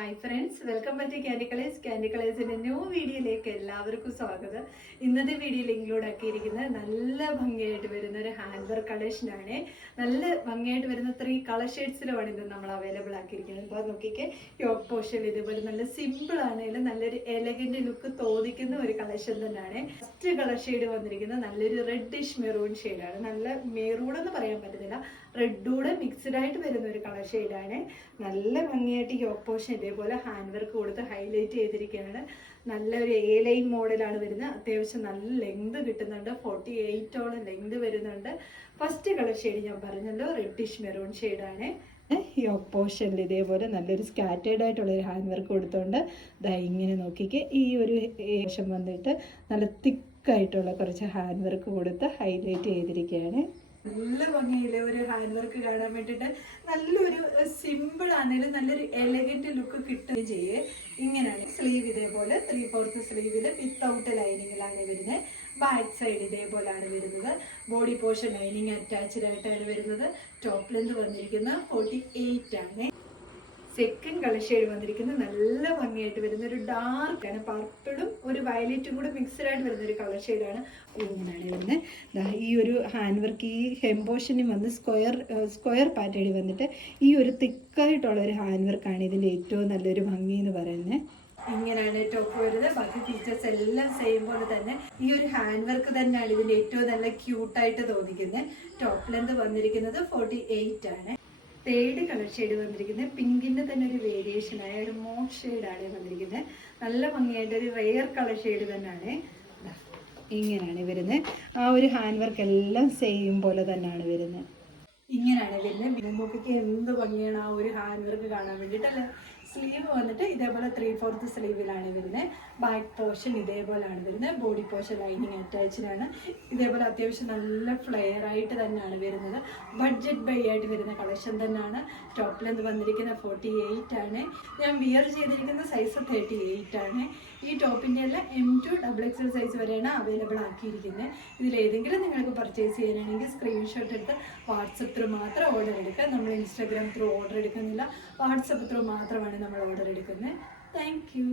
Hi friends, welcome back to Candy Colours. Candy കളേഴ്സിൻ്റെ new വീഡിയോയിലേക്ക് എല്ലാവർക്കും സ്വാഗതം. ഇന്നത്തെ വീഡിയോയിൽ ഇൻക്ലൂഡ് ആക്കിയിരിക്കുന്നത് നല്ല ഭംഗിയായിട്ട് വരുന്ന ഒരു ഹാൻഡ് വർക്ക് കളക്ഷനാണ്. നല്ല ഭംഗിയായിട്ട് വരുന്ന 3 കളർ ഷെയ്ഡ്സിലുമാണ് ഇത് നമ്മൾ അവൈലബിൾ ആക്കിയിരിക്കുന്നത്. അപ്പോൾ നോക്കിക്കേ, യോക്ക് പോർഷൻ ഇതുപോലെ നല്ല സിമ്പിൾ ആണെങ്കിലും നല്ലൊരു എലഗന്റ് ലുക്ക് തോന്നിക്കുന്ന ഒരു കളക്ഷൻ തന്നെയാണ്. ഫസ്റ്റ് കളർ ഷെയ്ഡ് വന്നിരിക്കുന്നത് നല്ലൊരു റെഡിഷ് മെറൂൺ ഷെയ്ഡാണ്. നല്ല മെറൂൺ എന്ന് പറയാൻ പറ്റുന്നില്ല, റെഡൂടെ മിക്സ്ഡ് ആയിട്ട് വരുന്ന ഒരു കളർ ഷെയ്ഡാണ്. നല്ല ഭംഗിയായിട്ട് യോക്ക് പോർഷൻ ഇതേപോലെ ഹാൻഡ് വർക്ക് കൊടുത്ത് ഹൈലൈറ്റ് ചെയ്തിരിക്കുകയാണ്. നല്ലൊരു എ ലൈൻ മോഡലാണ് വരുന്നത്. അത്യാവശ്യം നല്ല ലെങ്ത് കിട്ടുന്നുണ്ട്, 48ഓളം ലെങ്ത് വരുന്നുണ്ട്. ഫസ്റ്റ് കളർ ഷെയ്ഡ് ഞാൻ പറഞ്ഞല്ലോ, റെഡിഷ് മെറൂൺ ഷെയ്ഡാണ്. യോക്ക് പോർഷനിൽ ഇതേപോലെ നല്ലൊരു സ്കാറ്റേർഡ് ആയിട്ടുള്ളൊരു ഹാൻഡ് വർക്ക് കൊടുത്തുകൊണ്ട് ദാ ഇങ്ങനെ നോക്കിക്ക് ഈ ഒരു ഏകദേശം വന്നിട്ട് നല്ല തിക്കായിട്ടുള്ള കുറച്ച് ഹാൻഡ് വർക്ക് കൊടുത്ത് ഹൈലൈറ്റ് ചെയ്തിരിക്കുകയാണ്. നല്ല ഭംഗിയില്ലേ ഒരു ഹാൻഡ് വർക്ക് കാണാൻ വേണ്ടിയിട്ട്. നല്ലൊരു സിമ്പിൾ ആണെങ്കിലും നല്ലൊരു എലഗന്റ് ലുക്ക് കിട്ടുകയും ചെയ്യേ. ഇങ്ങനെയാണ് സ്ലീവ് ഇതേപോലെ 3/4 സ്ലീവില് വിത്തൗട്ട് ലൈനിങ്ങിലാണ് വരുന്നത്. ബാക്ക് സൈഡ് ഇതേപോലെയാണ് വരുന്നത്. ബോഡി പോർഷൻ ലൈനിങ് അറ്റാച്ച്ഡ് ആയിട്ടാണ് വരുന്നത്. ടോപ്പ് ലെന്ത് വന്നിരിക്കുന്നത് 48 ആണ്. സെക്കൻഡ് കളർ ഷെയ്ഡ് വന്നിരിക്കുന്നത് നല്ല ഭംഗിയായിട്ട് വരുന്ന ഒരു ഡാർക്ക് ആണ്, പർപ്പിളും ഒരു വയലറ്റും കൂടെ മിക്സ്ഡ് ആയിട്ട് വരുന്ന ഒരു കളർ ഷെയ്ഡാണ്. ഇങ്ങനെയാണ് വരുന്നത്. ഈ ഒരു ഹാൻഡ് വർക്ക് ഈ ഹെംപോഷനും വന്ന് സ്ക്വയർ പാറ്റേണിൽ വന്നിട്ട് ഈ ഒരു തിക്കായിട്ടുള്ള ഒരു ഹാൻഡ് വർക്കാണ് ഇതിൻ്റെ ഏറ്റവും നല്ലൊരു ഭംഗി എന്ന് പറയുന്നത്. ഇങ്ങനെയാണ് ടോപ്പ് വരുന്നത്. ബാക്കി ഫീച്ചേഴ്സ് എല്ലാം സെയിം പോലെ തന്നെ ഈ ഒരു ഹാൻഡ് വർക്ക് തന്നെയാണ് ഇതിൻ്റെ ഏറ്റവും നല്ല ക്യൂട്ടായിട്ട് തോന്നിക്കുന്നത്. ടോപ്പ് ലെന്ത് വന്നിരിക്കുന്നത് 48 ആണ്. തേർഡ് കളർ ഷെയ്ഡ് വന്നിരിക്കുന്നത് പിങ്കിന്റെ തന്നെ ഒരു വേരിയേഷൻ ആയ ഒരു മോട്ട് ഷെയ്ഡാണ് വന്നിരിക്കുന്നത്. നല്ല ഭംഗിയായിട്ട് ഒരു റെയർ കളർ ഷെയ്ഡ് തന്നെയാണ്. ഇങ്ങനെയാണ് വരുന്നത്. ആ ഒരു ഹാൻഡ് വർക്ക് എല്ലാം സെയിം പോലെ തന്നെയാണ് വരുന്നത്. ഇങ്ങനെയാണ് വരുന്നത്. നമുക്ക് എന്ത് ഭംഗിയാണ് ആ ഒരു ഹാൻഡ് വർക്ക് കാണാൻ വേണ്ടിയിട്ടല്ലേ. സ്ലീവ് വന്നിട്ട് ഇതേപോലെ 3/4 സ്ലീവിലാണ് വരുന്നത്. ബാക്ക് പോർഷൻ ഇതേപോലെയാണ് വരുന്നത്. ബോഡി പോർഷൻ ലൈനിങ് അറ്റാച്ച്ഡാണ്. ഇതേപോലെ അത്യാവശ്യം നല്ല ഫ്ലെയർ ആയിട്ട് തന്നെയാണ് വരുന്നത്. ബഡ്ജറ്റ് ബൈ ആയിട്ട് വരുന്ന കളക്ഷൻ തന്നെയാണ്. ടോപ്പ് ലെന്ത് വന്നിരിക്കുന്നത് 48 ആണ്. ഞാൻ വിയർ ചെയ്തിരിക്കുന്ന സൈസ് 38 ആണ്. ഈ ടോപ്പിൻ്റെ എല്ലാം M2 XXL സൈസ് വരെയാണ് അവൈലബിൾ ആക്കിയിരിക്കുന്നത്. ഇതിലേതെങ്കിലും നിങ്ങൾക്ക് പർച്ചേസ് ചെയ്യാനാണെങ്കിൽ സ്ക്രീൻഷോട്ട് എടുത്ത് വാട്സപ്പ് ത്രൂ മാത്രം ഓർഡർ എടുക്കുക. നമ്മൾ ഇൻസ്റ്റാഗ്രാം ത്രൂ ഓർഡർ എടുക്കുന്നില്ല, വാട്സപ്പ് ത്രൂ മാത്രമാണ് നമ്മൾ ഓർഡർ എടുക്കുന്നത്. Thank you.